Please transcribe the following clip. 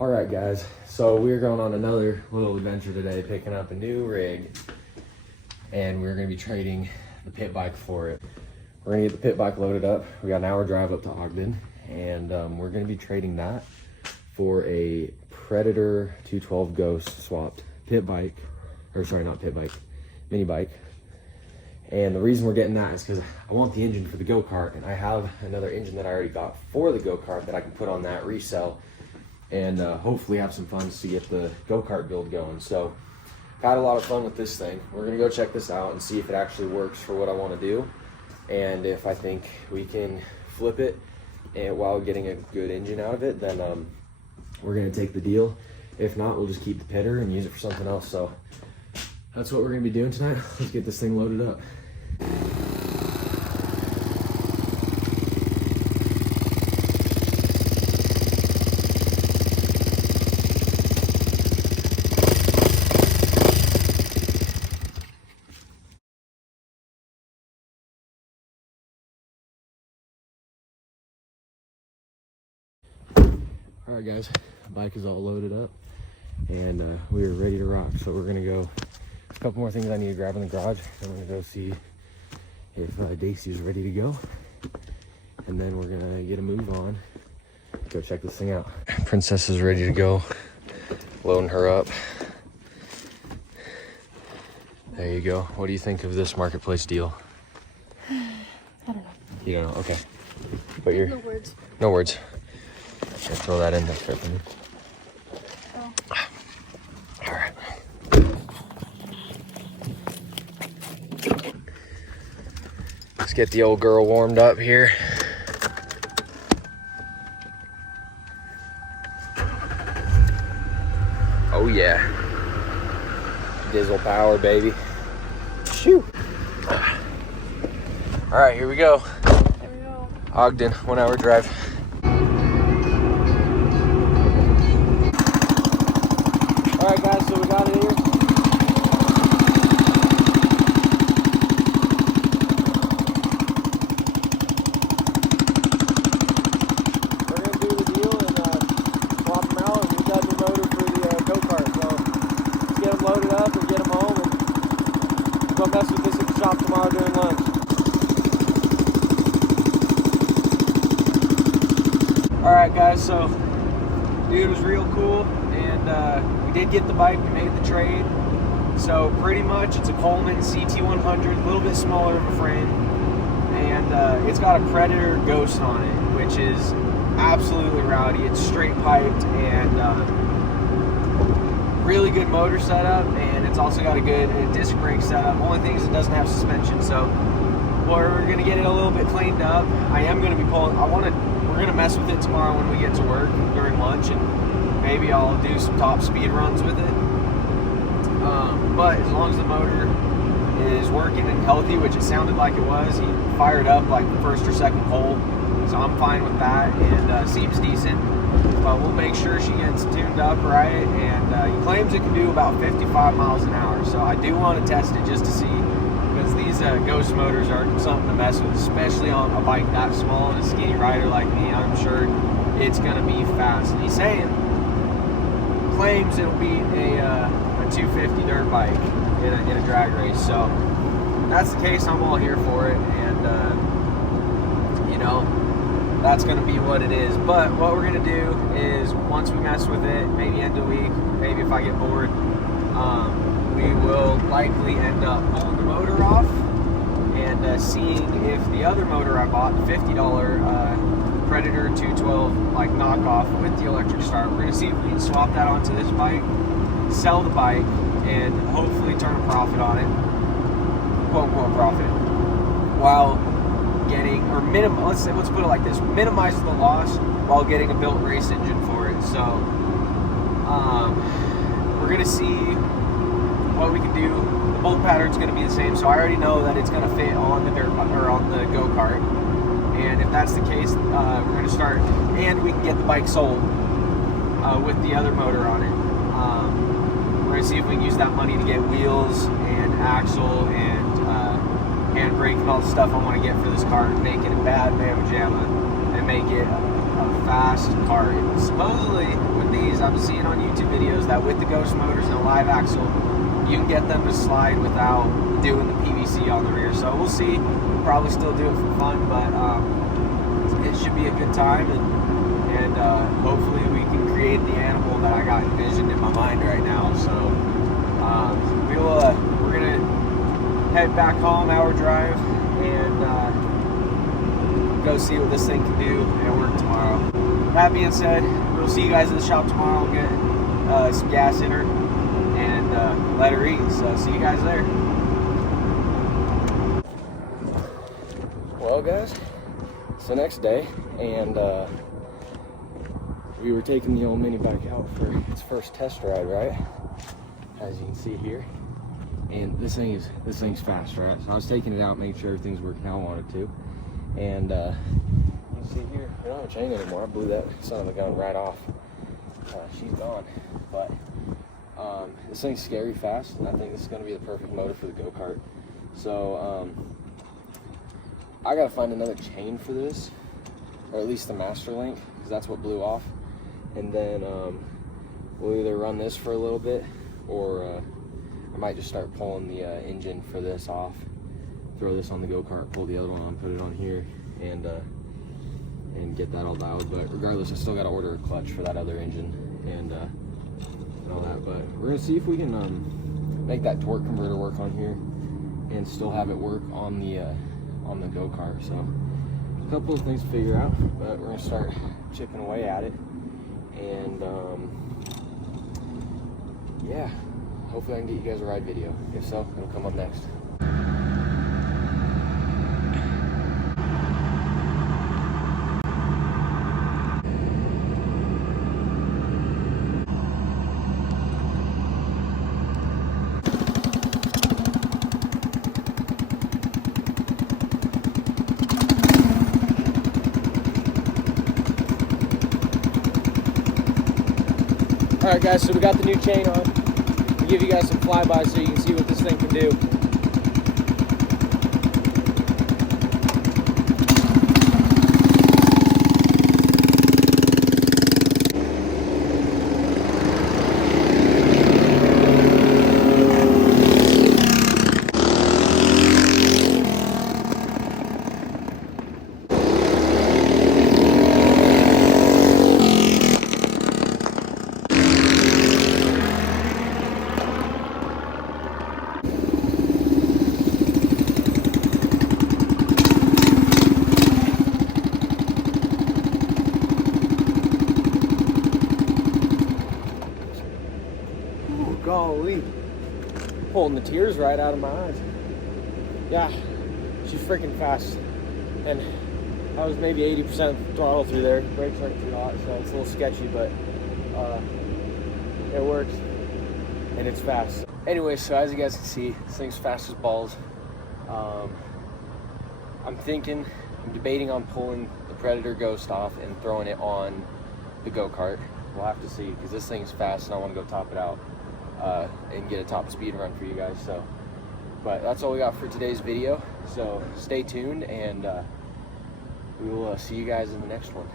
All right, guys, so we're going on another little adventure today, picking up a new rig, and we're gonna be trading the pit bike for it. We're gonna get the pit bike loaded up. We got an hour drive up to Ogden, and we're gonna be trading that for a Predator 212 Ghost swapped pit bike, or sorry, not pit bike, mini bike. And the reason we're getting that is because I want the engine for the go-kart, and I have another engine that I already got for the go-kart that I can put on that, resell, and hopefully have some funds to get the go-kart build going. So I've had a lot of fun with this thing. We're gonna go check this out and see if it actually works for what I want to do, and if I think we can flip it and while getting a good engine out of it, then we're gonna take the deal. If not, we'll just keep the pitter and use it for something else. So that's what we're gonna be doing tonight. Let's get this thing loaded up. All right, guys, the bike is all loaded up and we are ready to rock. So we're gonna go, a couple more things I need to grab in the garage. I'm gonna go see if Daisy's ready to go, and then we're gonna get a move on, go check this thing out. Princess is ready to go, loading her up. There you go. What do you think of this marketplace deal? I don't know. You don't know? Okay. But you're... No words. No words. Okay, throw that in there for me. Oh. All right. Let's get the old girl warmed up here. Oh yeah. Diesel power, baby. Shoo. All right, here we go. There we go. Ogden, 1 hour drive. All right, guys, so we got it here. We're gonna do the deal and swap them out, and we got the motor for the go-kart. So let's get them loaded up and get them home, and go mess with this at the shop tomorrow during lunch. All right, guys, so dude was real cool, and we did get the bike. We made the trade. So pretty much it's a Coleman CT100, a little bit smaller of a frame, and it's got a Predator Ghost on it, which is absolutely rowdy. It's straight piped and really good motor setup, and it's also got a good disc brake setup. Only thing is it doesn't have suspension, so we're gonna get it a little bit cleaned up. I am gonna be pulling. We're gonna mess with it tomorrow when we get to work during lunch, and maybe I'll do some top speed runs with it. But as long as the motor is working and healthy, which it sounded like it was, he fired up like the first or second pole, so I'm fine with that, and seems decent. But we'll make sure she gets tuned up right, and he claims it can do about 55 miles an hour, so I do want to test it just to see, because these Ghost motors are something to mess with, especially on a bike that small and a skinny rider like me. I'm sure it's going to be fast. And he's claims it'll be a 250 dirt bike in a drag race. So if that's the case, I'm all here for it, and you know, that's going to be what it is. But what we're going to do is, once we mess with it, maybe end of the week, maybe if I get bored, we will likely end up pulling the motor off and seeing if the other motor I bought, the $50 Predator 212 like knockoff with the electric start, we're going to see if we can swap that onto this bike, sell the bike, and hopefully turn a profit on it, quote unquote profit, while getting, or let's put it like this, minimize the loss while getting a built race engine for it. So we're going to see what we can do. The bolt pattern's going to be the same, so I already know that it's going to fit on the dirt or on the go-kart, and if that's the case, we're going to start, and we can get the bike sold with the other motor on it. We're going to see if we can use that money to get wheels and axle and handbrake and all the stuff I want to get for this car, and make it a bad mamma jamma and make it a fast car. And supposedly with these because I'm seeing on YouTube videos that with the Ghost motors and a live axle, you can get them to slide without doing the PVC on the rear. So we'll see. We'll probably still do it for fun, but it should be a good time, and hopefully we can create the animal that I got envisioned in my mind right now. So we're gonna head back home, hour drive, and go see what this thing can do at work tomorrow. That being said, we'll see you guys at the shop tomorrow. We'll get some gas in her and let her eat. So see you guys there. Well, guys, it's the next day, and we were taking the old mini bike out for its first test ride, right? As you can see here, and this thing's fast, right? So I was taking it out, making sure everything's working how I wanted to, and you can see here, we don't have a chain anymore. I blew that son of a gun right off. She's gone, but this thing's scary fast, and I think this is going to be the perfect motor for the go-kart. So I gotta find another chain for this, or at least the master link, because that's what blew off. And then we'll either run this for a little bit, or I might just start pulling the engine for this off, throw this on the go-kart, pull the other one on, put it on here, and get that all dialed. But regardless, I still gotta order a clutch for that other engine and all that. But we're gonna see if we can make that torque converter work on here and still have it work on the go-kart. So a couple of things to figure out, but we're gonna start chipping away at it, and yeah, hopefully I can get you guys a ride video. If so, it'll come up next. Alright guys, so we got the new chain on. I'll give you guys some flybys so you can see what this thing can do. Golly, pulling the tears right out of my eyes. Yeah, she's freaking fast, and I was maybe 80% throttle through there. Brakes aren't too hot, so it's a little sketchy, but it works, and it's fast. Anyway, so as you guys can see, this thing's fast as balls. I'm debating on pulling the Predator Ghost off and throwing it on the go-kart. We'll have to see, because this thing's fast and I want to go top it out and get a top speed run for you guys. So, but that's all we got for today's video. So stay tuned, and we will see you guys in the next one.